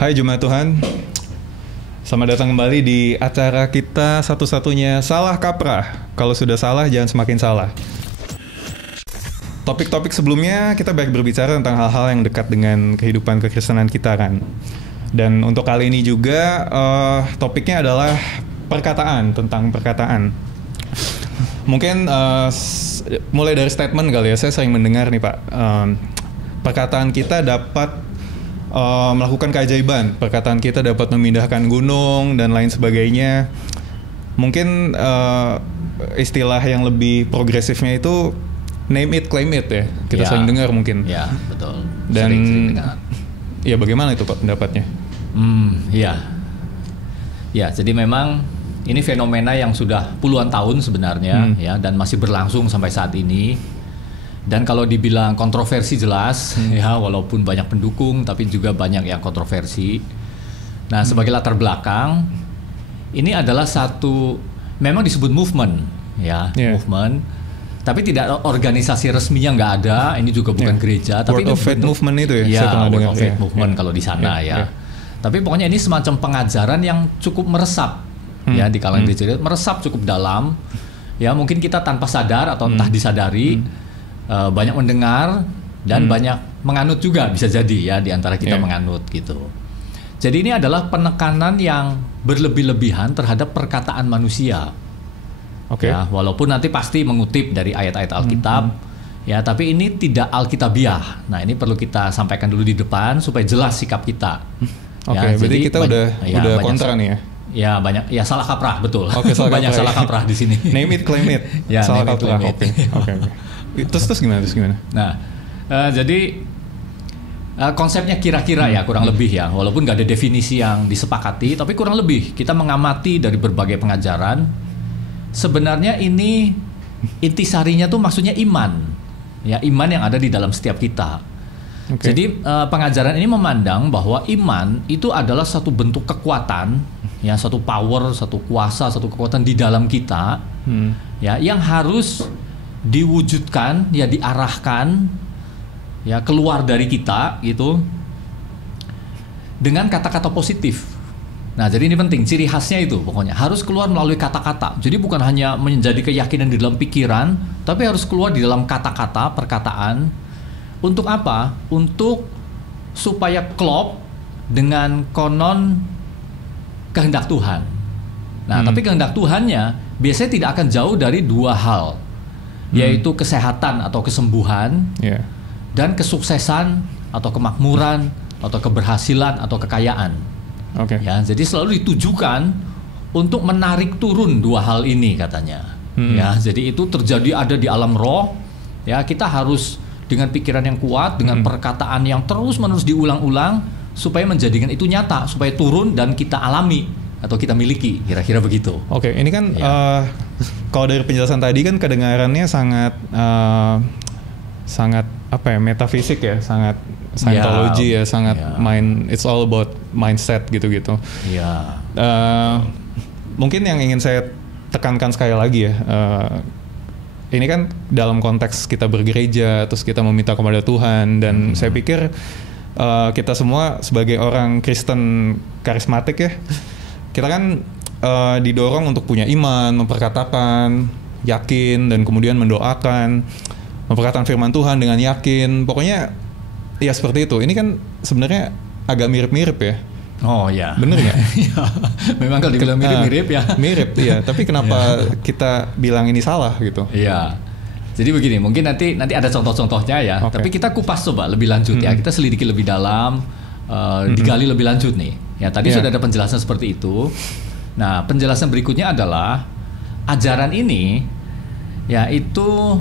Hai Jemaat Tuhan, selamat datang kembali di acara kita satu-satunya Salah Kaprah. Kalau sudah salah, jangan semakin salah. Topik-topik sebelumnya kita banyak berbicara tentang hal-hal yang dekat dengan kehidupan kekristenan kita kan. Dan untuk kali ini juga topiknya adalah perkataan, tentang perkataan. Mungkin mulai dari statement kali ya, saya sering mendengar nih Pak, perkataan kita dapat melakukan keajaiban, perkataan kita dapat memindahkan gunung dan lain sebagainya. Mungkin istilah yang lebih progresifnya itu name it, claim it ya. Kita sering dengar mungkin. Ya, betul. Dan sering dengar. Ya bagaimana itu Pak pendapatnya? Ya, jadi memang ini fenomena yang sudah puluhan tahun sebenarnya ya, dan masih berlangsung sampai saat ini. Dan kalau dibilang kontroversi jelas ya, walaupun banyak pendukung tapi juga banyak yang kontroversi. Nah, sebagai latar belakang, ini adalah satu, memang disebut movement ya, movement. Tapi tidak organisasi resminya, nggak ada. Ini juga bukan gereja. Tapi Word of Faith movement itu ya? Ya, Word of Faith movement kalau di sana ya. Tapi pokoknya ini semacam pengajaran yang cukup meresap ya di kalangan gereja, meresap cukup dalam. Ya, mungkin kita tanpa sadar atau entah disadari banyak mendengar dan banyak menganut juga, bisa jadi ya di antara kita menganut gitu. Jadi ini adalah penekanan yang berlebih-lebihan terhadap perkataan manusia. Ya, walaupun nanti pasti mengutip dari ayat-ayat Alkitab, ya, tapi ini tidak Alkitabiah. Nah, ini perlu kita sampaikan dulu di depan supaya jelas sikap kita. Berarti kita udah kontra nih ya. Ya, banyak ya, salah kaprah, betul. Salah banyak salah kaprah di sini. Name it, claim it. Ya, salah kaprah. Oke. Terus gimana? Nah, jadi konsepnya kira-kira ya, kurang lebih ya, walaupun nggak ada definisi yang disepakati, tapi kurang lebih kita mengamati dari berbagai pengajaran. Sebenarnya ini intisarinya tuh maksudnya iman, ya, iman yang ada di dalam setiap kita. Jadi pengajaran ini memandang bahwa iman itu adalah satu bentuk kekuatan, ya, satu power, satu kuasa, satu kekuatan di dalam kita, ya, yang harus diwujudkan, ya, diarahkan, ya, keluar dari kita gitu dengan kata-kata positif. Nah, jadi ini penting, ciri khasnya itu pokoknya harus keluar melalui kata-kata. Jadi bukan hanya menjadi keyakinan di dalam pikiran, tapi harus keluar di dalam kata-kata, perkataan. Untuk apa? Untuk supaya klop dengan konon kehendak Tuhan. Nah, tapi kehendak Tuhannya biasanya tidak akan jauh dari dua hal, yaitu kesehatan atau kesembuhan, dan kesuksesan atau kemakmuran atau keberhasilan atau kekayaan. Ya, jadi selalu ditujukan untuk menarik turun dua hal ini katanya. Ya, jadi itu terjadi ada di alam roh. Ya, kita harus dengan pikiran yang kuat, dengan perkataan yang terus-menerus diulang-ulang supaya menjadikan itu nyata, supaya turun dan kita alami atau kita miliki, kira-kira begitu. Ini kan kalau dari penjelasan tadi kan kedengarannya sangat apa ya, metafisik ya, sangat Scientology ya, sangat mind, it's all about mindset gitu-gitu. Mungkin yang ingin saya tekankan sekali lagi ya, ini kan dalam konteks kita bergereja, terus kita meminta kepada Tuhan, dan saya pikir kita semua sebagai orang Kristen karismatik ya, kita kan didorong untuk punya iman, memperkatakan, yakin, dan kemudian mendoakan, memperkatakan firman Tuhan dengan yakin. Pokoknya ya seperti itu. Ini kan sebenarnya agak mirip-mirip ya. Oh ya. Bener nggak? Memang kalau dibilang mirip-mirip ya. Mirip, iya. Tapi kenapa kita bilang ini salah gitu? Iya. Jadi begini, mungkin nanti ada contoh-contohnya ya. Tapi kita kupas coba lebih lanjut ya. Kita selidiki lebih dalam, digali lebih lanjut nih. Ya, tadi sudah ada penjelasan seperti itu. Nah, penjelasan berikutnya adalah ajaran ini yaitu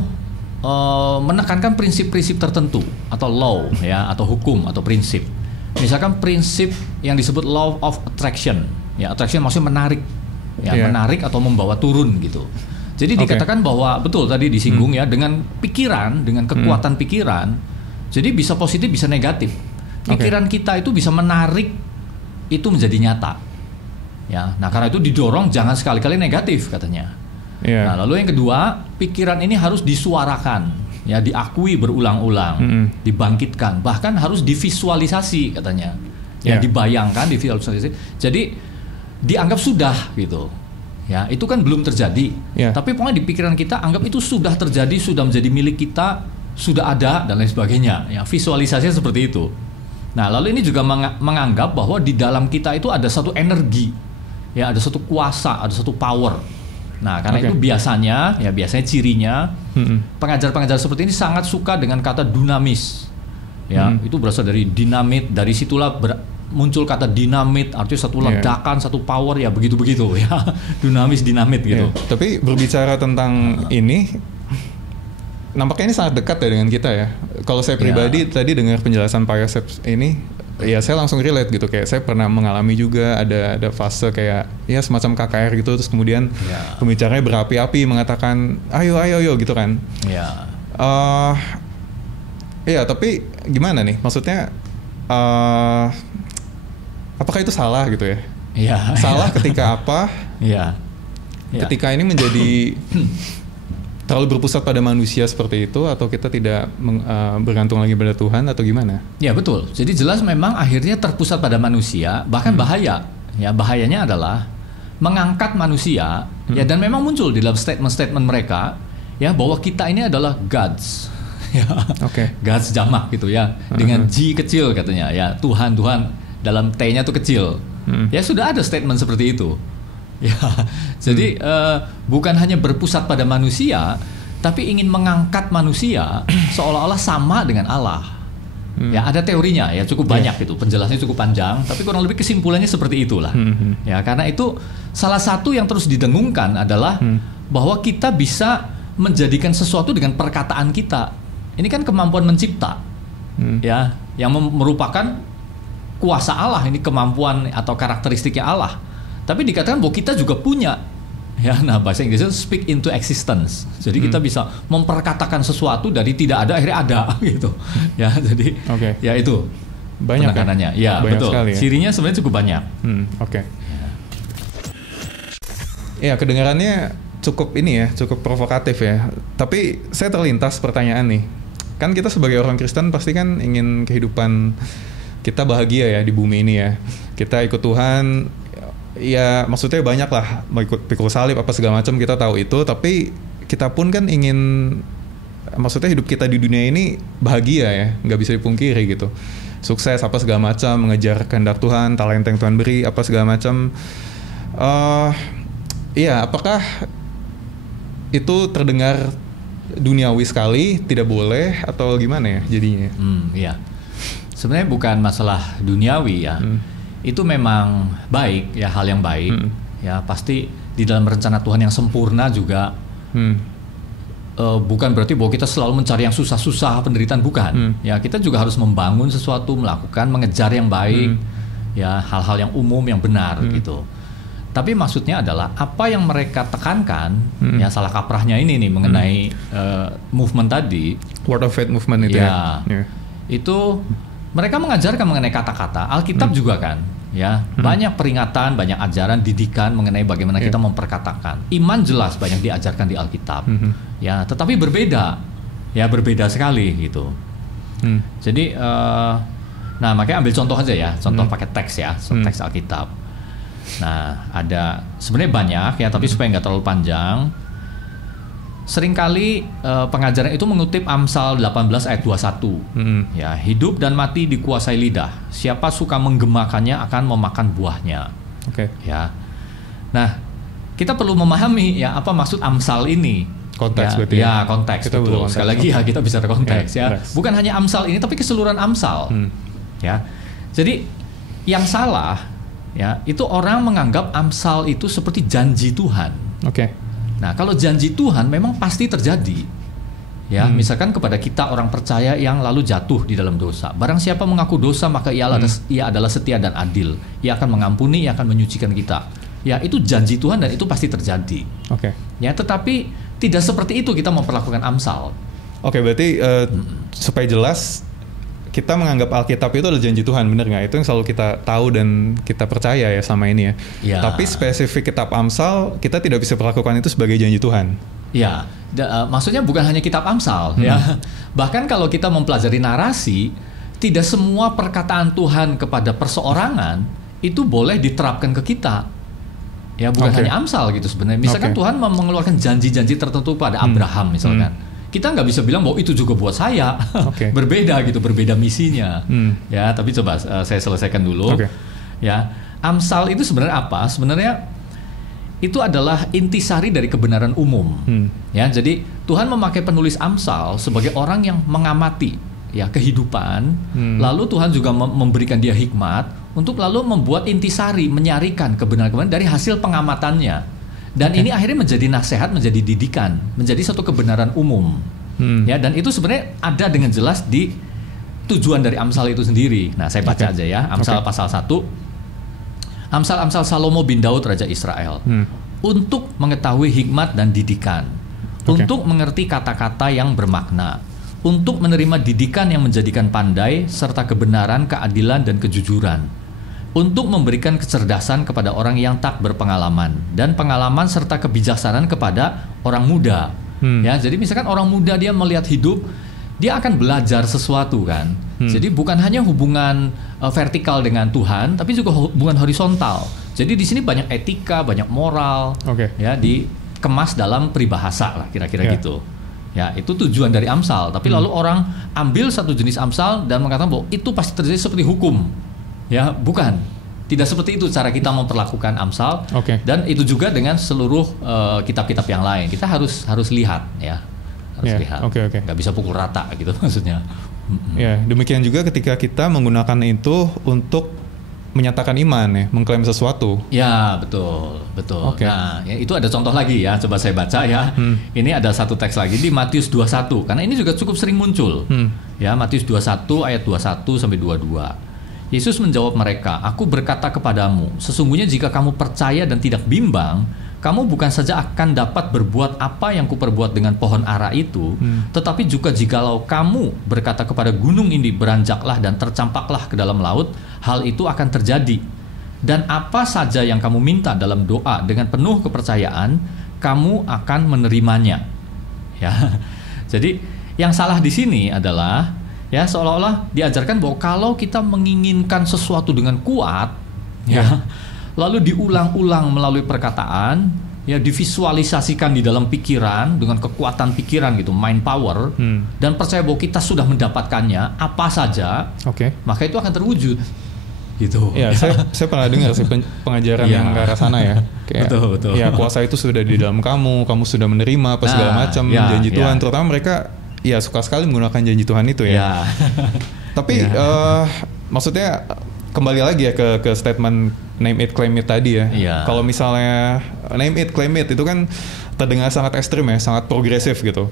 menekankan prinsip-prinsip tertentu atau law ya, atau hukum atau prinsip. Misalkan prinsip yang disebut law of attraction. Ya, attraction maksudnya menarik. Ya, menarik atau membawa turun gitu. Jadi dikatakan bahwa betul tadi disinggung ya, dengan pikiran, dengan kekuatan pikiran. Jadi bisa positif, bisa negatif. Pikiran kita itu bisa menarik itu menjadi nyata. Ya, nah karena itu didorong jangan sekali-kali negatif katanya. Nah, lalu yang kedua, pikiran ini harus disuarakan, ya, diakui berulang-ulang, dibangkitkan, bahkan harus divisualisasi katanya. yang dibayangkan, divisualisasi. Jadi dianggap sudah gitu. Ya, itu kan belum terjadi. Tapi pokoknya di pikiran kita anggap itu sudah terjadi, sudah menjadi milik kita, sudah ada dan lain sebagainya. Ya, visualisasinya seperti itu. Nah, lalu ini juga menganggap bahwa di dalam kita itu ada satu energi. Ya, ada satu kuasa, ada satu power. Nah, karena itu biasanya cirinya pengajar-pengajar seperti ini sangat suka dengan kata dunamis. Ya, itu berasal dari dinamit, dari situlah muncul kata dinamit, artinya satu ledakan, satu power, ya begitu-begitu ya. Dunamis, dinamit gitu. Tapi berbicara tentang ini, nampaknya ini sangat dekat ya dengan kita ya. Kalau saya pribadi tadi dengar penjelasan Pak Yosef ini, ya saya langsung relate gitu, kayak saya pernah mengalami juga ada fase kayak ya semacam KKR gitu, terus kemudian pembicaranya berapi-api mengatakan ayo gitu kan. Iya, tapi gimana nih? Maksudnya apakah itu salah gitu ya? Salah ketika apa? Ketika ini menjadi terlalu berpusat pada manusia seperti itu, atau kita tidak bergantung lagi pada Tuhan, atau gimana? Ya betul. Jadi jelas memang akhirnya terpusat pada manusia, bahkan bahaya. Ya, bahayanya adalah mengangkat manusia ya, dan memang muncul di dalam statement-statement mereka ya bahwa kita ini adalah gods. Ya. Gods jamak gitu ya. Dengan G kecil katanya ya, Tuhan dalam T-nya tuh kecil. Ya sudah ada statement seperti itu. Ya, jadi bukan hanya berpusat pada manusia, tapi ingin mengangkat manusia seolah-olah sama dengan Allah. Ya, ada teorinya ya, cukup banyak gitu, penjelasannya cukup panjang, tapi kurang lebih kesimpulannya seperti itulah. Ya, karena itu salah satu yang terus didengungkan adalah bahwa kita bisa menjadikan sesuatu dengan perkataan kita. Ini kan kemampuan mencipta, ya, yang merupakan kuasa Allah. Ini kemampuan atau karakteristiknya Allah. Tapi dikatakan bahwa kita juga punya, ya. Nah, bahasa Inggrisnya speak into existence. Jadi kita bisa memperkatakan sesuatu dari tidak ada akhirnya ada, gitu. Ya, jadi ya itu banyak penekanannya. Ya, banyak betul. Sekali, ya? Cirinya sebenarnya cukup banyak. Ya, kedengarannya cukup ini ya, cukup provokatif ya. Tapi saya terlintas pertanyaan nih. Kan kita sebagai orang Kristen pasti kan ingin kehidupan kita bahagia ya di bumi ini ya. Kita ikut Tuhan, ya maksudnya banyak lah, mau ikut pikul salib apa segala macam, kita tahu itu. Tapi kita pun kan ingin, maksudnya hidup kita di dunia ini bahagia ya, nggak bisa dipungkiri gitu. Sukses apa segala macam, mengejar kehendak Tuhan, talenta yang Tuhan beri apa segala macam. Iya, apakah itu terdengar duniawi sekali, tidak boleh, atau gimana ya jadinya? Iya. Sebenarnya bukan masalah duniawi ya. Itu memang baik ya, hal yang baik. Ya, pasti di dalam rencana Tuhan yang sempurna juga. Bukan berarti bahwa kita selalu mencari yang susah-susah, penderitaan, bukan. Ya, kita juga harus membangun sesuatu, melakukan, mengejar yang baik. Ya, hal-hal yang umum, yang benar gitu. Tapi maksudnya adalah apa yang mereka tekankan, ya salah kaprahnya ini nih mengenai movement tadi, Word of Faith movement itu ya. Itu mereka mengajarkan mengenai kata-kata. Alkitab juga kan, ya banyak peringatan, banyak ajaran, didikan mengenai bagaimana kita memperkatakan. Iman jelas banyak diajarkan di Alkitab, ya tetapi berbeda, ya berbeda sekali gitu. Jadi, nah makanya ambil contoh aja ya, contoh pakai teks ya, teks Alkitab. Nah, ada sebenarnya banyak ya, tapi supaya nggak terlalu panjang, seringkali pengajaran itu mengutip Amsal 18 ayat 21. Ya, hidup dan mati dikuasai lidah. Siapa suka menggemakannya akan memakan buahnya. Ya. Nah, kita perlu memahami ya apa maksud Amsal ini. Konteks berarti. Ya, konteks betul. Sekali lagi ya kita bicara konteks ya. Bukan hanya Amsal ini, tapi keseluruhan Amsal. Ya. Jadi yang salah ya, itu orang menganggap Amsal itu seperti janji Tuhan. Nah, kalau janji Tuhan memang pasti terjadi. Ya, misalkan kepada kita orang percaya yang lalu jatuh di dalam dosa. Barang siapa mengaku dosa, maka ia adalah setia dan adil. Ia akan mengampuni, ia akan menyucikan kita. Ya, itu janji Tuhan dan itu pasti terjadi. Ya, tetapi tidak seperti itu kita memperlakukan Amsal. Berarti supaya jelas, kita menganggap Alkitab itu adalah janji Tuhan, benar nggak? Itu yang selalu kita tahu dan kita percaya ya sama ini ya. Tapi spesifik kitab Amsal, kita tidak bisa perlakukan itu sebagai janji Tuhan. Ya, maksudnya bukan hanya kitab Amsal ya. Bahkan kalau kita mempelajari narasi, tidak semua perkataan Tuhan kepada perseorangan itu boleh diterapkan ke kita. Ya, bukan hanya Amsal gitu sebenarnya. Misalkan Tuhan mengeluarkan janji-janji tertentu pada Abraham misalkan. Kita nggak bisa bilang bahwa itu juga buat saya. Berbeda gitu, berbeda misinya. Ya, tapi coba saya selesaikan dulu. Ya, Amsal itu sebenarnya apa? Sebenarnya itu adalah intisari dari kebenaran umum. Ya, jadi Tuhan memakai penulis Amsal sebagai orang yang mengamati ya kehidupan. Lalu Tuhan juga memberikan dia hikmat untuk lalu membuat intisari, menyarikan kebenaran-kebenaran dari hasil pengamatannya. Dan ini akhirnya menjadi nasihat, menjadi didikan, menjadi satu kebenaran umum. Ya, dan itu sebenarnya ada dengan jelas di tujuan dari Amsal itu sendiri. Nah, saya baca aja ya, Amsal pasal 1. Amsal Salomo bin Daud Raja Israel. Untuk mengetahui hikmat dan didikan. Untuk mengerti kata-kata yang bermakna. Untuk menerima didikan yang menjadikan pandai, serta kebenaran, keadilan, dan kejujuran. Untuk memberikan kecerdasan kepada orang yang tak berpengalaman. Dan pengalaman serta kebijaksanaan kepada orang muda. Ya, jadi misalkan orang muda dia melihat hidup, dia akan belajar sesuatu kan. Jadi bukan hanya hubungan vertikal dengan Tuhan, tapi juga hubungan horizontal. Jadi di sini banyak etika, banyak moral, ya dikemas dalam peribahasa lah kira-kira gitu. Ya, itu tujuan dari Amsal. Tapi lalu orang ambil satu jenis Amsal dan mengatakan bahwa itu pasti terjadi seperti hukum. Ya, bukan. Tidak seperti itu cara kita memperlakukan Amsal. Dan itu juga dengan seluruh kitab-kitab yang lain. Kita harus lihat ya. Lihat. Nggak bisa pukul rata gitu maksudnya. Ya, demikian juga ketika kita menggunakan itu untuk menyatakan iman ya, mengklaim sesuatu. Ya, betul. Nah, ya, itu ada contoh lagi ya, coba saya baca ya. Ini ada satu teks lagi di Matius 21, karena ini juga cukup sering muncul. Ya, Matius 21 ayat 21 sampai 22. Yesus menjawab mereka, "Aku berkata kepadamu, sesungguhnya jika kamu percaya dan tidak bimbang, kamu bukan saja akan dapat berbuat apa yang kuperbuat dengan pohon ara itu, tetapi juga jikalau kamu berkata kepada gunung ini beranjaklah dan tercampaklah ke dalam laut, hal itu akan terjadi. Dan apa saja yang kamu minta dalam doa dengan penuh kepercayaan, kamu akan menerimanya." Ya, jadi yang salah di sini adalah ya seolah-olah diajarkan bahwa kalau kita menginginkan sesuatu dengan kuat, ya. Lalu diulang-ulang melalui perkataan, ya divisualisasikan di dalam pikiran dengan kekuatan pikiran gitu, mind power, dan percaya bahwa kita sudah mendapatkannya apa saja, maka itu akan terwujud. Gitu. Ya, saya pernah dengar sih pengajaran yang ke arah sana ya. Kayak, betul. Ya, kuasa itu sudah di dalam kamu sudah menerima apa segala macam janji Tuhan. Terutama mereka ya suka sekali menggunakan janji Tuhan itu ya. Tapi maksudnya kembali lagi ya ke statement name it claim it tadi ya. Kalau misalnya name it claim it itu kan terdengar sangat ekstrim ya, sangat progresif gitu.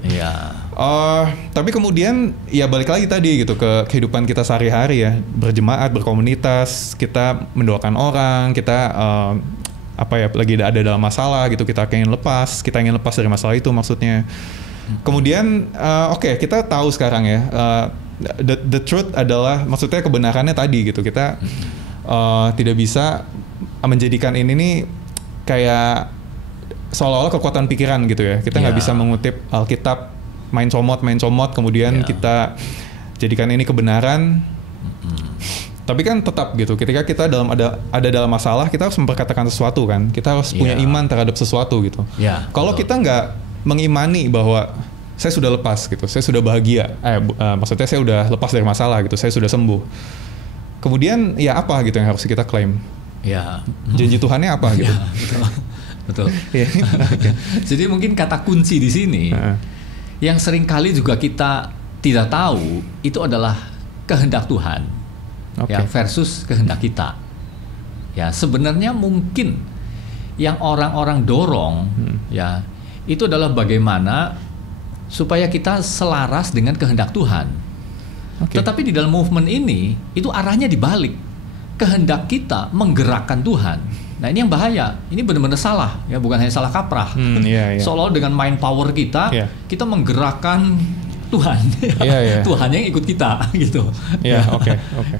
Tapi kemudian ya balik lagi tadi gitu ke kehidupan kita sehari-hari ya, berjemaat, berkomunitas, kita mendoakan orang, kita lagi ada dalam masalah gitu, kita ingin lepas dari masalah itu maksudnya. Kemudian kita tahu sekarang ya, the truth adalah, maksudnya kebenarannya tadi gitu, kita tidak bisa menjadikan ini nih kayak seolah-olah kekuatan pikiran gitu ya. Kita nggak bisa mengutip Alkitab main comot kemudian kita jadikan ini kebenaran. Tapi kan tetap gitu, ketika kita ada dalam masalah, kita harus memperkatakan sesuatu kan. Kita harus punya iman terhadap sesuatu gitu. Kalau kita nggak mengimani bahwa saya sudah lepas gitu, saya sudah bahagia, maksudnya saya sudah lepas dari masalah gitu, saya sudah sembuh. Kemudian ya apa gitu yang harus kita klaim? Janji Tuhannya apa gitu? Betul. Jadi mungkin kata kunci di sini yang sering kali juga kita tidak tahu itu adalah kehendak Tuhan ya versus kehendak kita. Ya, sebenarnya mungkin yang orang-orang dorong ya itu adalah bagaimana supaya kita selaras dengan kehendak Tuhan. Tetapi di dalam movement ini itu arahnya dibalik. Kehendak kita menggerakkan Tuhan. Nah, ini yang bahaya. Ini benar-benar salah, ya, bukan hanya salah kaprah. Seolah dengan mind power kita, kita menggerakkan Tuhan. Tuhan yang ikut kita, gitu.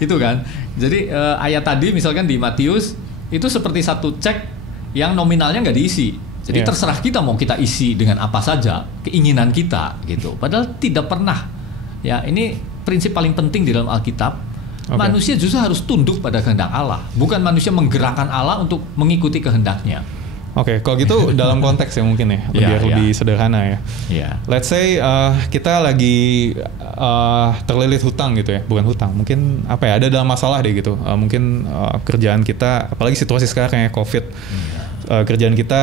Itu kan. Jadi ayat tadi misalkan di Matius itu seperti satu cek yang nominalnya nggak diisi. Jadi terserah kita mau kita isi dengan apa saja keinginan kita, gitu. Padahal tidak pernah. Ya, ini prinsip paling penting di dalam Alkitab. Manusia justru harus tunduk pada kehendak Allah, bukan manusia menggerakkan Allah untuk mengikuti kehendaknya. Oke, kalau gitu dalam konteks ya mungkin ya, biar lebih sederhana ya. Let's say kita lagi terlilit hutang gitu ya, bukan hutang, mungkin apa ya, ada dalam masalah deh gitu. Mungkin kerjaan kita, apalagi situasi sekarang kayak COVID, kerjaan kita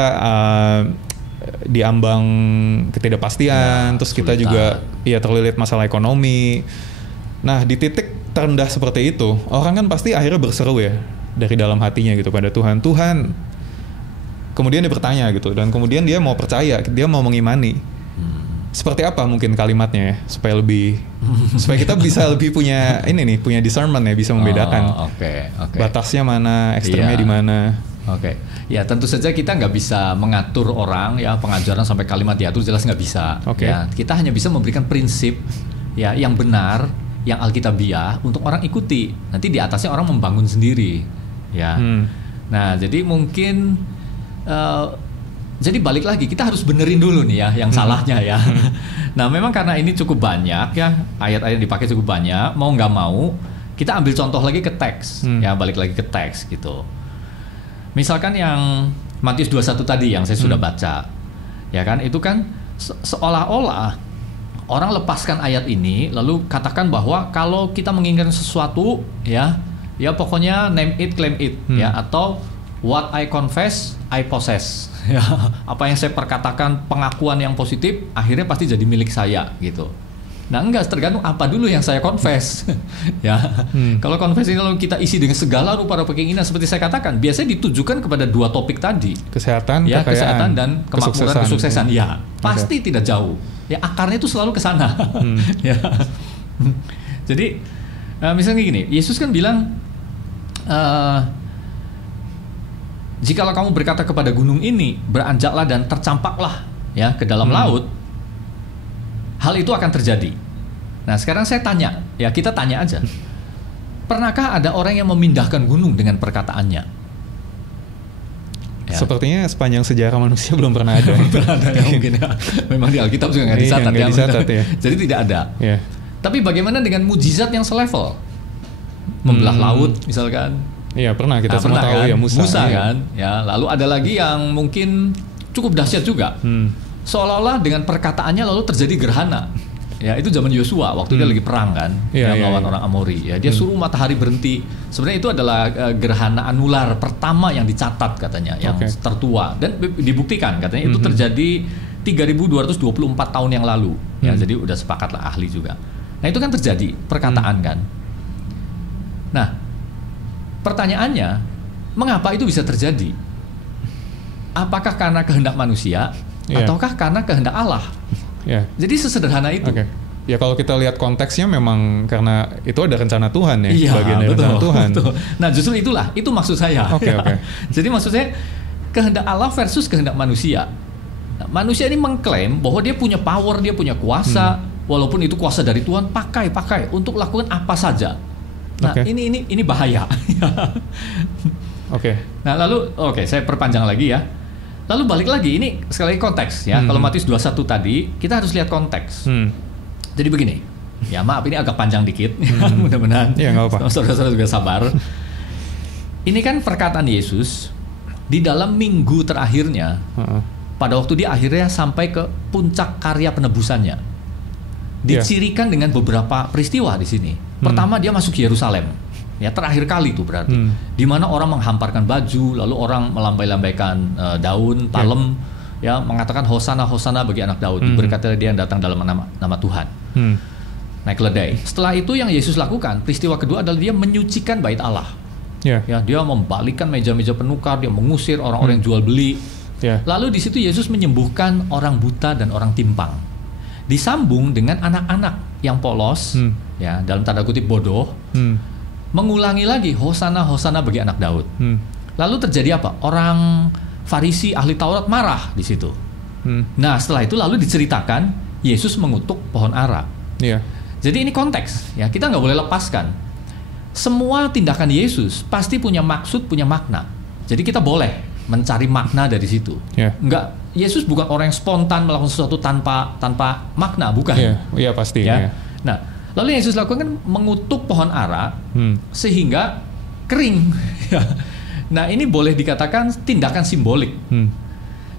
diambang ketidakpastian, terus kita juga terlilit masalah ekonomi. Nah, di titik terendah seperti itu, orang kan pasti akhirnya berseru ya dari dalam hatinya gitu pada Tuhan. Kemudian dia bertanya gitu, dan kemudian dia mau percaya, dia mau mengimani. Seperti apa mungkin kalimatnya ya, supaya kita bisa lebih punya punya discernment ya, bisa membedakan batasnya mana, ekstremnya di mana. Ya tentu saja kita nggak bisa mengatur orang ya, pengajaran sampai kalimat diatur jelas nggak bisa. Ya, kita hanya bisa memberikan prinsip ya yang benar, yang alkitabiah untuk orang ikuti. Nanti di atasnya orang membangun sendiri. Ya. Nah jadi mungkin jadi balik lagi, kita harus benerin dulu nih ya yang salahnya ya. Nah memang karena ini cukup banyak ya, ayat-ayat yang dipakai cukup banyak, mau nggak mau kita ambil contoh lagi ke teks ya, balik lagi ke teks gitu. Misalkan yang Matius 21 tadi yang saya sudah baca ya kan, itu kan seolah-olah orang lepaskan ayat ini lalu katakan bahwa kalau kita menginginkan sesuatu ya pokoknya name it, claim it ya, atau what I confess, I possess. Ya, apa yang saya perkatakan, pengakuan yang positif, akhirnya pasti jadi milik saya gitu. Nah enggak, tergantung apa dulu yang saya confess. Ya, kalau confess ini lalu kita isi dengan segala rupa-rupa keinginan seperti saya katakan, biasanya ditujukan kepada dua topik tadi. Kesehatan, ya, kesehatan dan kemakmuran, kesuksesan. Ya, pasti tidak jauh. Ya, akarnya itu selalu ke sana. Ya. Jadi, misalnya gini, Yesus kan bilang, jikalau kamu berkata kepada gunung ini, beranjaklah dan tercampaklah ya ke dalam laut, hal itu akan terjadi. Nah sekarang saya tanya, ya kita tanya aja, pernahkah ada orang yang memindahkan gunung dengan perkataannya? Ya. Sepertinya sepanjang sejarah manusia belum pernah ada. Ya, mungkin ya. Memang di Alkitab juga nggak dicatat, ya. Jadi tidak ada. Ya. Tapi bagaimana dengan mujizat yang selevel? Membelah laut misalkan. Iya pernah, kita semua tahu kan? Ya Musa kan, ya. Lalu ada lagi yang mungkin cukup dahsyat juga. Seolah-olah dengan perkataannya lalu terjadi gerhana. Ya itu zaman Yosua waktu dia lagi perang kan, melawan orang Amori. Ya dia suruh matahari berhenti. Sebenarnya itu adalah gerhana anular pertama yang dicatat katanya, yang tertua, dan dibuktikan katanya itu terjadi 3224 tahun yang lalu. Ya jadi udah sepakatlah ahli juga. Nah itu kan terjadi perkataan kan. Nah pertanyaannya, mengapa itu bisa terjadi? Apakah karena kehendak manusia, ataukah karena kehendak Allah? Jadi sesederhana itu. Ya kalau kita lihat konteksnya memang karena itu ada rencana Tuhan ya, bagian dari rencana Tuhan. Betul. Nah justru itu maksud saya. Jadi maksud saya kehendak Allah versus kehendak manusia. Nah, manusia ini mengklaim bahwa dia punya power, dia punya kuasa, walaupun itu kuasa dari Tuhan, pakai untuk lakukan apa saja. Nah ini bahaya. Nah lalu saya perpanjang lagi ya. Lalu balik lagi, ini sekali lagi konteks ya. Kalau Matius 21 tadi kita harus lihat konteks. Jadi begini, ya maaf ini agak panjang dikit. Mudah-mudahan saudara-saudara juga sabar. Ini kan perkataan Yesus di dalam minggu terakhirnya, pada waktu dia akhirnya sampai ke puncak karya penebusannya. Dicirikan dengan beberapa peristiwa di sini. Pertama dia masuk Yerusalem, ya terakhir kali itu berarti, di mana orang menghamparkan baju, lalu orang melambai-lambaikan daun palem, ya mengatakan hosana hosana bagi anak Daud, diberkatilah dia yang datang dalam nama Tuhan. Naik keledai. Setelah itu yang Yesus lakukan, peristiwa kedua adalah dia menyucikan bait Allah. Ya dia membalikkan meja-meja penukar, dia mengusir orang-orang yang jual beli. Lalu di situ Yesus menyembuhkan orang buta dan orang timpang. Disambung dengan anak-anak yang polos, ya dalam tanda kutip bodoh, mengulangi lagi hosana hosana bagi anak Daud. Lalu terjadi apa? Orang Farisi ahli Taurat marah di situ. Nah setelah itu lalu diceritakan Yesus mengutuk pohon ara. Jadi ini konteks, ya kita nggak boleh lepaskan. Semua tindakan Yesus pasti punya maksud, punya makna. Jadi kita boleh mencari makna dari situ. Enggak, Yesus bukan orang yang spontan melakukan sesuatu tanpa makna, bukan. Iya pasti. Ya. Nah, Lalu yang Yesus lakukan kan mengutuk pohon ara sehingga kering. Nah, ini boleh dikatakan tindakan simbolik.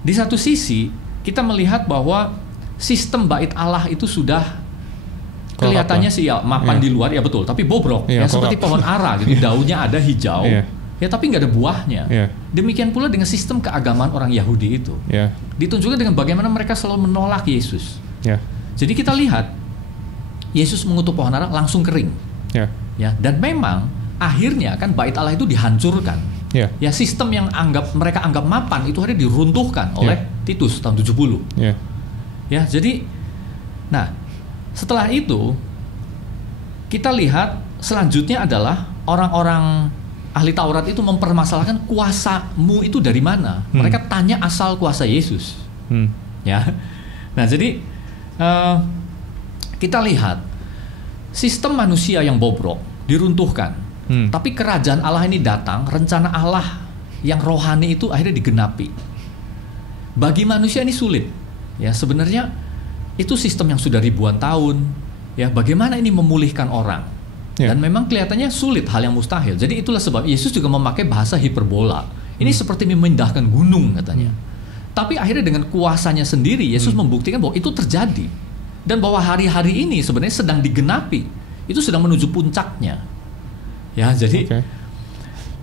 Di satu sisi kita melihat bahwa sistem bait Allah itu sudah kelihatannya sih ya mapan di luar ya betul, tapi bobrok ya seperti pohon ara gitu, daunnya ada hijau ya tapi nggak ada buahnya. Demikian pula dengan sistem keagamaan orang Yahudi itu. Ditunjukkan dengan bagaimana mereka selalu menolak Yesus. Jadi kita lihat Yesus mengutuk pohon ara langsung kering. Ya, dan memang akhirnya kan bait Allah itu dihancurkan. Ya, sistem yang mereka anggap mapan itu akhirnya diruntuhkan oleh Titus tahun 70. Ya, jadi nah, setelah itu kita lihat selanjutnya adalah orang-orang ahli Taurat itu mempermasalahkan kuasamu itu dari mana. Mereka tanya asal kuasa Yesus. Ya. Nah, jadi kita lihat sistem manusia yang bobrok diruntuhkan, tapi kerajaan Allah ini datang, rencana Allah yang rohani itu akhirnya digenapi. Bagi manusia ini sulit, ya sebenarnya itu sistem yang sudah ribuan tahun, ya bagaimana ini memulihkan orang, dan memang kelihatannya sulit, hal yang mustahil. Jadi itulah sebab Yesus juga memakai bahasa hiperbola. Ini seperti memindahkan gunung katanya. Tapi akhirnya dengan kuasanya sendiri Yesus membuktikan bahwa itu terjadi. Dan bahwa hari-hari ini sebenarnya sedang digenapi, itu sedang menuju puncaknya. Ya, jadi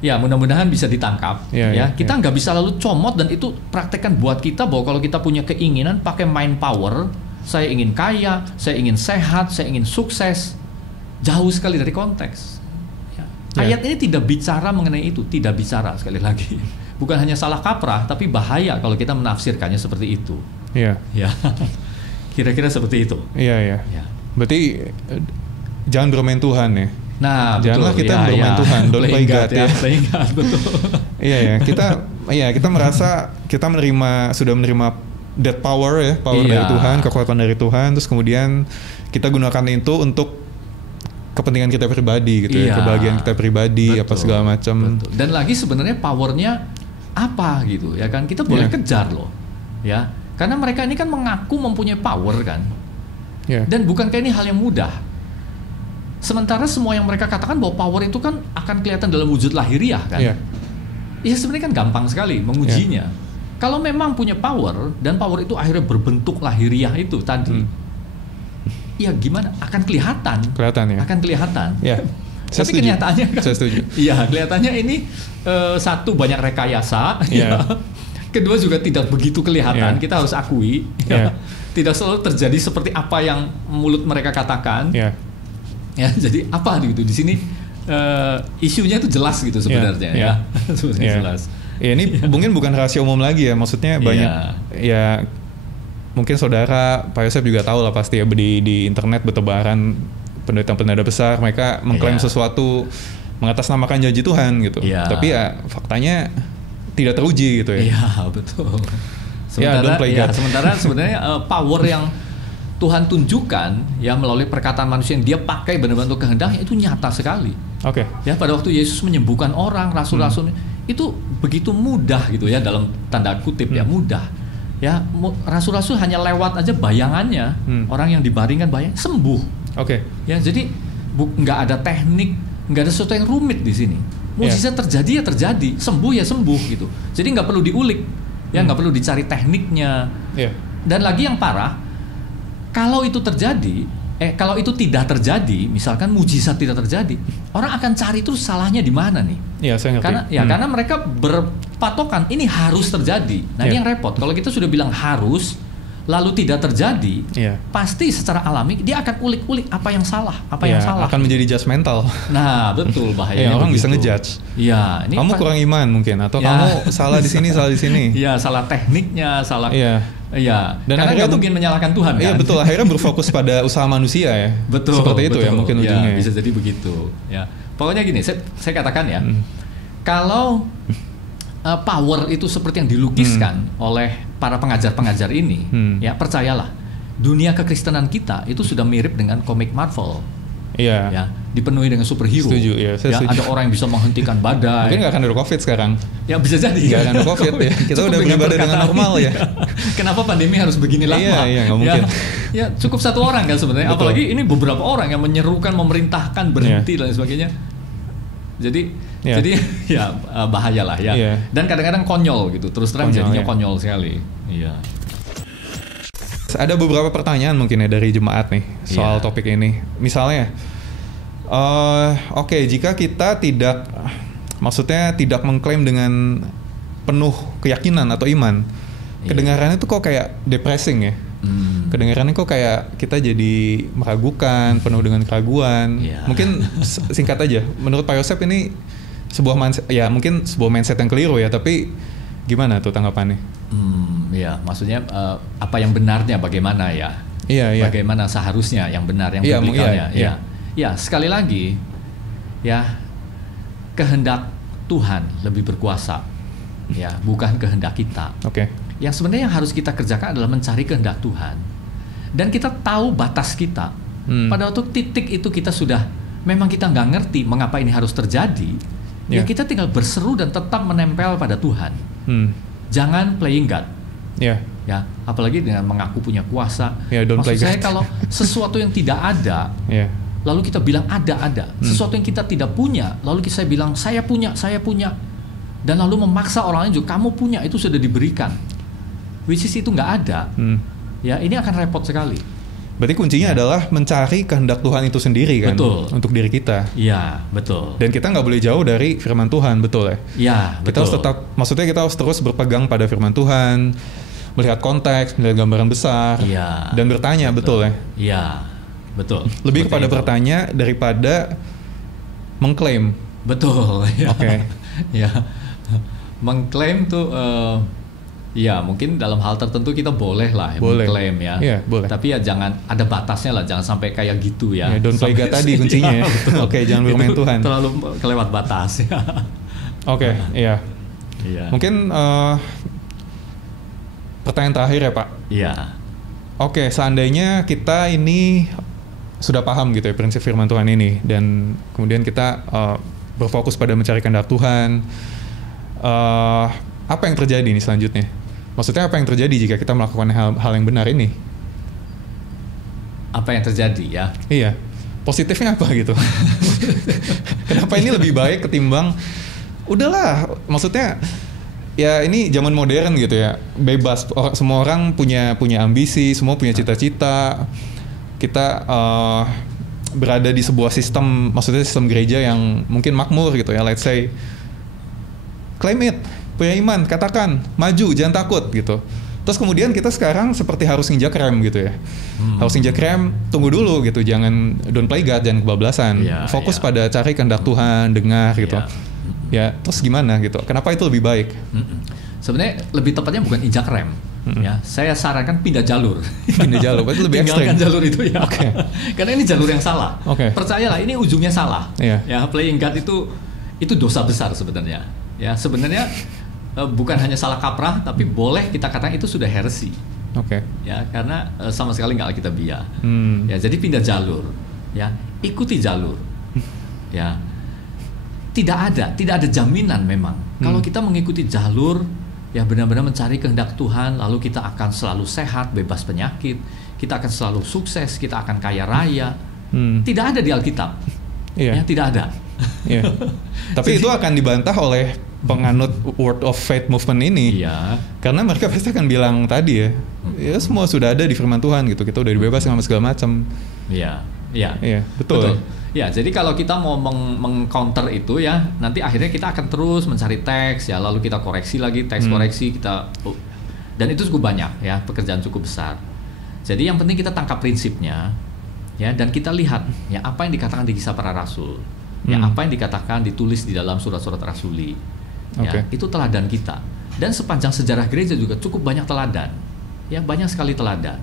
ya mudah-mudahan bisa ditangkap. Kita nggak bisa lalu comot dan itu praktekkan buat kita bahwa kalau kita punya keinginan pakai mind power, saya ingin kaya, saya ingin sehat, saya ingin sukses, jauh sekali dari konteks. Ayat ini tidak bicara mengenai itu, tidak bicara sekali lagi. Bukan hanya salah kaprah, tapi bahaya kalau kita menafsirkannya seperti itu. Ya. Kira-kira seperti itu. Iya. Berarti jangan bermain Tuhan ya. Nah, janganlah betul. Kita bermain Tuhan, don't play God ya. Playing God, betul. Kita merasa kita sudah menerima that power ya, dari Tuhan, kekuatan dari Tuhan, terus kemudian kita gunakan itu untuk kepentingan kita pribadi gitu ya, kebahagiaan kita pribadi, apa segala macam. Dan lagi sebenarnya powernya apa gitu ya kan, kita boleh kejar loh ya. Karena mereka ini kan mengaku mempunyai power kan. Dan bukankah ini hal yang mudah? Sementara semua yang mereka katakan bahwa power itu kan akan kelihatan dalam wujud lahiriah kan. Ya sebenarnya kan gampang sekali mengujinya. Kalau memang punya power dan power itu akhirnya berbentuk lahiriah itu tadi. Ya gimana? Akan kelihatan. Akan kelihatan. Tapi kenyataannya kan. Saya setuju. Iya, kelihatannya ini satu banyak rekayasa. Kedua juga tidak begitu kelihatan, kita harus akui. Tidak selalu terjadi seperti apa yang mulut mereka katakan. Ya, jadi apa gitu di sini isunya itu jelas gitu sebenarnya. Sebenarnya jelas. Ini mungkin bukan rahasia umum lagi ya, maksudnya banyak ya mungkin saudara Pak Yosef juga tahu lah pasti ya, di internet bertebaran pendeta-pendeta besar mereka mengklaim sesuatu mengatasnamakan janji Tuhan gitu. Tapi ya faktanya tidak teruji gitu ya. Iya, betul. Sementara sebenarnya power yang Tuhan tunjukkan ya melalui perkataan manusia yang dia pakai benar-benar untuk kehendaknya itu nyata sekali. Ya, pada waktu Yesus menyembuhkan orang, rasul-rasul itu begitu mudah gitu ya, dalam tanda kutip ya, mudah. Ya, rasul-rasul hanya lewat aja bayangannya, orang yang dibaringkan bayang sembuh. Ya, jadi nggak ada teknik, nggak ada sesuatu yang rumit di sini. Mukjizat terjadi ya terjadi, sembuh ya sembuh gitu. Jadi nggak perlu diulik, ya nggak perlu dicari tekniknya. Dan lagi yang parah, kalau itu terjadi, kalau itu tidak terjadi, misalkan mukjizat tidak terjadi, orang akan cari terus salahnya di mana nih? Saya ngerti. Karena mereka berpatokan ini harus terjadi. Nah ini yang repot. Kalau kita sudah bilang harus, lalu tidak terjadi, pasti secara alami dia akan ulik-ulik apa yang salah, yang salah. Akan menjadi judgmental. Nah, betul bahayanya. Orang bisa ngejudge. Ini kamu kurang iman mungkin, atau kamu salah di sini, salah di sini. Salah tekniknya, salah. Dan karena akhirnya mungkin menyalahkan Tuhan kan. Iya betul, akhirnya berfokus pada usaha manusia ya. Betul. Seperti itu ya mungkin ujungnya. Bisa jadi begitu. Ya. Pokoknya gini, saya katakan ya, kalau power itu seperti yang dilukiskan oleh para pengajar-pengajar ini, ya percayalah, dunia kekristenan kita itu sudah mirip dengan komik Marvel. Iya. Ya, dipenuhi dengan superhero. Setuju, ya, saya setuju. Ada orang yang bisa menghentikan badai. Mungkin nggak akan ada COVID sekarang. Ya bisa jadi. Nggak akan ada COVID ya. Kita Cukup udah beribadah dengan normal ya. Kenapa pandemi harus begini lama? Iya, nggak mungkin. Ya, cukup satu orang kan sebenarnya. Betul. Apalagi ini beberapa orang yang menyerukan, memerintahkan berhenti dan sebagainya. Jadi ya bahayalah ya. Iya. Dan kadang-kadang konyol gitu. Terus terang Konyol, jadinya ya. konyol sekali. Iya. Ada beberapa pertanyaan mungkin ya dari jemaat nih soal Iya. topik ini. Misalnya, oke, jika kita tidak mengklaim dengan penuh keyakinan atau iman, Iya. kedengarannya tuh kok kayak depressing ya. Kedengarannya kok kayak kita jadi meragukan, penuh dengan keraguan. Iya. Mungkin singkat aja, menurut Pak Yosep ini mungkin sebuah mindset yang keliru ya, tapi gimana tuh tanggapannya? Ya, maksudnya apa yang benarnya bagaimana ya? Iya. Bagaimana seharusnya yang benar, yang Iya, biblikalnya. iya. Ya, sekali lagi ya, kehendak Tuhan lebih berkuasa. Ya, bukan kehendak kita. Oke. Yang sebenarnya yang harus kita kerjakan adalah mencari kehendak Tuhan. Dan kita tahu batas kita. Pada waktu titik itu kita sudah, memang kita nggak ngerti mengapa ini harus terjadi. Ya kita tinggal berseru dan tetap menempel pada Tuhan. Jangan playing God. Ya. Ya, apalagi dengan mengaku punya kuasa. Don't Maksud play saya God. kalau sesuatu yang tidak ada, lalu kita bilang ada. Sesuatu yang kita tidak punya, lalu saya bilang saya punya. Dan lalu memaksa orang lain juga, kamu punya, itu sudah diberikan. Which is itu nggak ada. Ya, ini akan repot sekali. Berarti kuncinya adalah mencari kehendak Tuhan itu sendiri kan? Betul. Untuk diri kita. Iya, betul. Dan kita nggak boleh jauh dari firman Tuhan, betul ya? Iya, Kita harus tetap, maksudnya kita harus terus berpegang pada firman Tuhan, melihat konteks, melihat gambaran besar, Iya, dan bertanya, betul ya? Iya, betul. Lebih Seperti kepada itu. bertanya daripada mengklaim. Betul. Oke. Ya, mengklaim tuh, ya mungkin dalam hal tertentu kita boleh lah Boleh. mengklaim ya. Iya, boleh. Tapi ya jangan ada batasnya lah, jangan sampai kayak gitu ya. Don't play God tadi kuncinya ya. Oke, jangan bermain Itu Tuhan. Terlalu kelewat batas ya. Oke, iya. Iya. Mungkin pertanyaan terakhir ya Pak. Iya. Oke, seandainya kita ini sudah paham gitu ya prinsip firman Tuhan ini, dan kemudian kita berfokus pada mencari kehendak Tuhan, apa yang terjadi nih selanjutnya? Maksudnya apa yang terjadi jika kita melakukan hal yang benar ini? Apa yang terjadi ya? Iya, positifnya apa gitu? Kenapa ini lebih baik ketimbang udahlah, maksudnya ya ini zaman modern gitu ya, bebas, semua orang punya ambisi, semua punya cita-cita. Kita berada di sebuah sistem, maksudnya sistem gereja yang mungkin makmur gitu ya, let's say, claim it, punya iman, katakan, maju, jangan takut gitu. Terus kemudian kita sekarang seperti harus nginjak rem gitu ya, harus nginjak rem, tunggu dulu gitu, jangan don't play God, jangan kebablasan, fokus pada cari kehendak Tuhan, dengar gitu. Ya, terus gimana gitu? Kenapa itu lebih baik? Sebenarnya lebih tepatnya bukan injak rem. Ya, saya sarankan pindah jalur. Pindah jalur, itu lebih ekstrim. Tinggalkan jalur itu ya. Oke. Karena ini jalur yang salah. Oke. Percayalah, ini ujungnya salah. Iya. Ya, playing God itu dosa besar sebenarnya. Ya, sebenarnya bukan hanya salah kaprah, tapi boleh kita katakan itu sudah heresy. Oke. Ya, karena sama sekali nggak alkitabiah. Ya, jadi pindah jalur. Ya, ikuti jalur. Ya. Tidak ada jaminan memang. Kalau kita mengikuti jalur, ya benar-benar mencari kehendak Tuhan, lalu kita akan selalu sehat, bebas penyakit, kita akan selalu sukses, kita akan kaya raya. Tidak ada di Alkitab. Iya. Ya, tidak ada. Iya. Tapi itu akan dibantah oleh penganut Word of Faith movement ini. Iya. Karena mereka pasti akan bilang tadi ya semua sudah ada di firman Tuhan gitu. Kita udah dibebaskan sama segala macam. Iya. Iya. Iya, betul. Ya, jadi kalau kita mau meng-counter itu ya, nanti akhirnya kita akan terus mencari teks ya, lalu kita koreksi lagi, teks koreksi kita, dan itu cukup banyak ya, pekerjaan cukup besar. Jadi yang penting kita tangkap prinsipnya ya, dan kita lihat ya apa yang dikatakan di Kisah Para Rasul, ya apa yang dikatakan ditulis di dalam surat-surat rasuli, ya itu teladan kita. Dan sepanjang sejarah gereja juga cukup banyak teladan, ya banyak sekali teladan.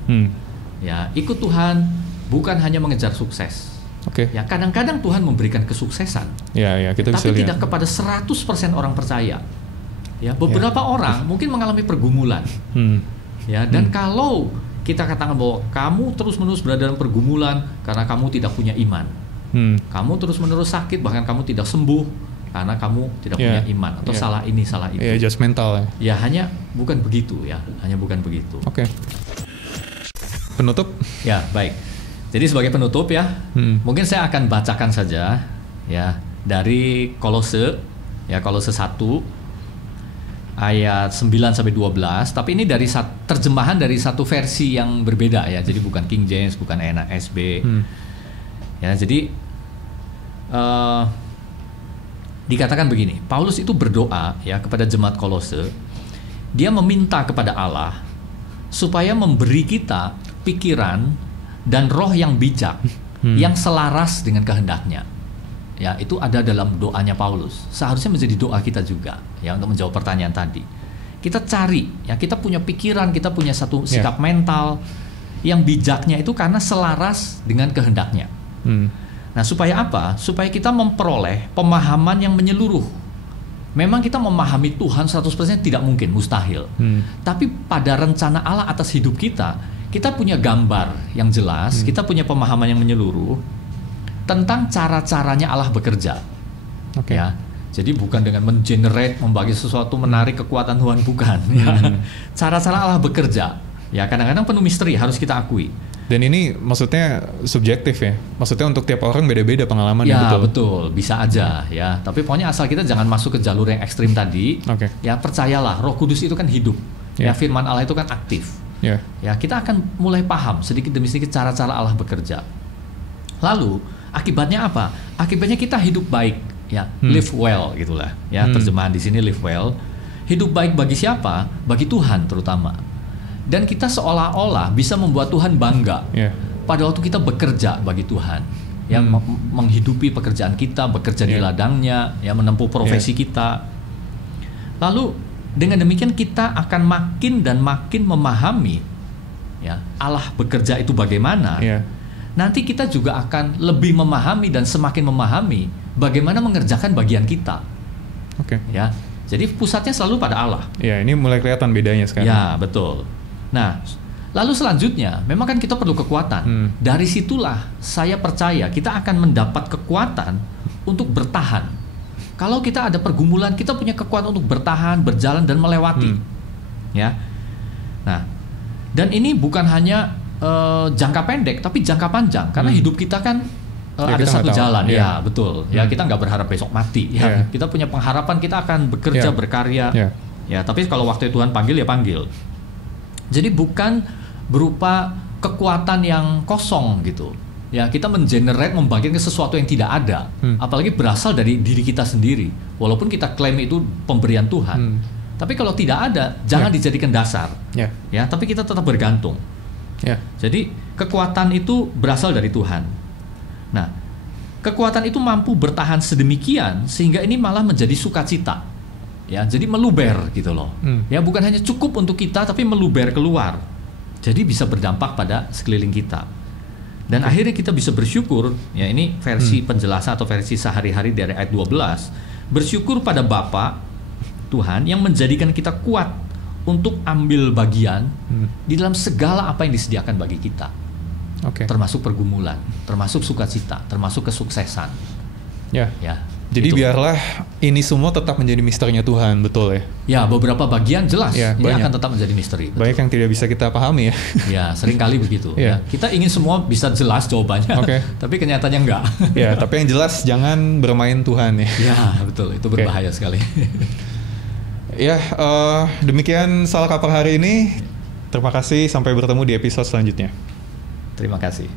Ya, ikut Tuhan bukan hanya mengejar sukses. Ya, kadang-kadang Tuhan memberikan kesuksesan. Ya, kita bisa tapi lihat. tidak kepada 100% orang percaya. Ya, beberapa orang mungkin mengalami pergumulan. Ya, dan kalau kita katakan bahwa kamu terus-menerus berada dalam pergumulan karena kamu tidak punya iman. Kamu terus-menerus sakit, bahkan kamu tidak sembuh karena kamu tidak punya iman atau salah ini, salah itu. Ya, just mental ya. Ya, hanya bukan begitu ya, hanya bukan begitu. Oke. Penutup? Ya, baik. Jadi sebagai penutup ya, mungkin saya akan bacakan saja ya dari Kolose 1 ayat 9 sampai 12, tapi ini dari terjemahan dari satu versi yang berbeda ya. Jadi bukan King James, bukan NASB. Ya, jadi dikatakan begini, Paulus itu berdoa ya kepada jemaat Kolose. Dia meminta kepada Allah supaya memberi kita pikiran dan roh yang bijak yang selaras dengan kehendaknya. Ya, itu ada dalam doanya Paulus. Seharusnya menjadi doa kita juga ya untuk menjawab pertanyaan tadi. Kita cari ya, kita punya pikiran, kita punya satu sikap mental yang bijaknya itu karena selaras dengan kehendaknya. Nah, supaya apa? Supaya kita memperoleh pemahaman yang menyeluruh. Memang kita memahami Tuhan 100% tidak mungkin, mustahil. Tapi pada rencana Allah atas hidup kita punya gambar yang jelas, kita punya pemahaman yang menyeluruh tentang cara-caranya Allah bekerja. Ya. Jadi bukan dengan mengenerate, membagi sesuatu, menarik kekuatan Tuhan, bukan. Ya. Cara-cara Allah bekerja. Ya, kadang-kadang penuh misteri, harus kita akui. Dan ini maksudnya subjektif ya. Maksudnya untuk tiap orang beda-beda pengalaman ya. Betul. Betul, bisa aja ya. Tapi pokoknya asal kita jangan masuk ke jalur yang ekstrim tadi. Ya, percayalah, Roh Kudus itu kan hidup. Ya, firman Allah itu kan aktif. Ya, kita akan mulai paham sedikit demi sedikit cara-cara Allah bekerja. Lalu akibatnya apa? Akibatnya kita hidup baik, ya, live well gitulah. Ya, terjemahan di sini live well. Hidup baik bagi siapa? Bagi Tuhan terutama. Dan kita seolah-olah bisa membuat Tuhan bangga. Pada waktu kita bekerja bagi Tuhan, ya, menghidupi pekerjaan kita, bekerja di ladangnya, ya, menempuh profesi kita. Lalu dengan demikian kita akan makin dan makin memahami, ya, Allah bekerja itu bagaimana. Nanti kita juga akan lebih memahami dan semakin memahami bagaimana mengerjakan bagian kita. Ya, jadi pusatnya selalu pada Allah. Ya, ini mulai kelihatan bedanya sekarang. Ya, betul. Nah, lalu selanjutnya, memang kan kita perlu kekuatan. Dari situlah saya percaya kita akan mendapat kekuatan untuk bertahan. Kalau kita ada pergumulan, kita punya kekuatan untuk bertahan, berjalan dan melewati. Ya. Nah, dan ini bukan hanya jangka pendek, tapi jangka panjang, karena hidup kita kan ada satu jalan. Ya, betul. Ya, kita nggak berharap besok mati. Ya, kita punya pengharapan kita akan bekerja, berkarya. Ya, tapi kalau waktu Tuhan panggil, ya panggil. Jadi bukan berupa kekuatan yang kosong gitu. Ya, kita mengenerate, membangkitkan sesuatu yang tidak ada. Apalagi berasal dari diri kita sendiri. Walaupun kita klaim itu pemberian Tuhan. Tapi kalau tidak ada, jangan dijadikan dasar. Ya, tapi kita tetap bergantung. Jadi kekuatan itu berasal dari Tuhan. Nah, kekuatan itu mampu bertahan sedemikian sehingga ini malah menjadi sukacita. Ya, jadi meluber gitu loh. Ya, bukan hanya cukup untuk kita, tapi meluber keluar. Jadi bisa berdampak pada sekeliling kita. Dan akhirnya kita bisa bersyukur. Ya, ini versi penjelasan atau versi sehari-hari dari ayat 12. Bersyukur pada Bapa Tuhan yang menjadikan kita kuat untuk ambil bagian di dalam segala apa yang disediakan bagi kita. Termasuk pergumulan, termasuk sukacita, termasuk kesuksesan. Ya. Jadi itu. Biarlah ini semua tetap menjadi misterinya Tuhan, betul ya? Ya, beberapa bagian jelas ini akan tetap menjadi misteri. Banyak yang tidak bisa kita pahami ya. Ya, seringkali begitu. Ya. Kita ingin semua bisa jelas jawabannya, tapi kenyataannya enggak. Ya, tapi yang jelas jangan bermain Tuhan ya. Ya, betul. Itu berbahaya sekali. Ya, demikian Salah Kaprah hari ini. Terima kasih, sampai bertemu di episode selanjutnya. Terima kasih.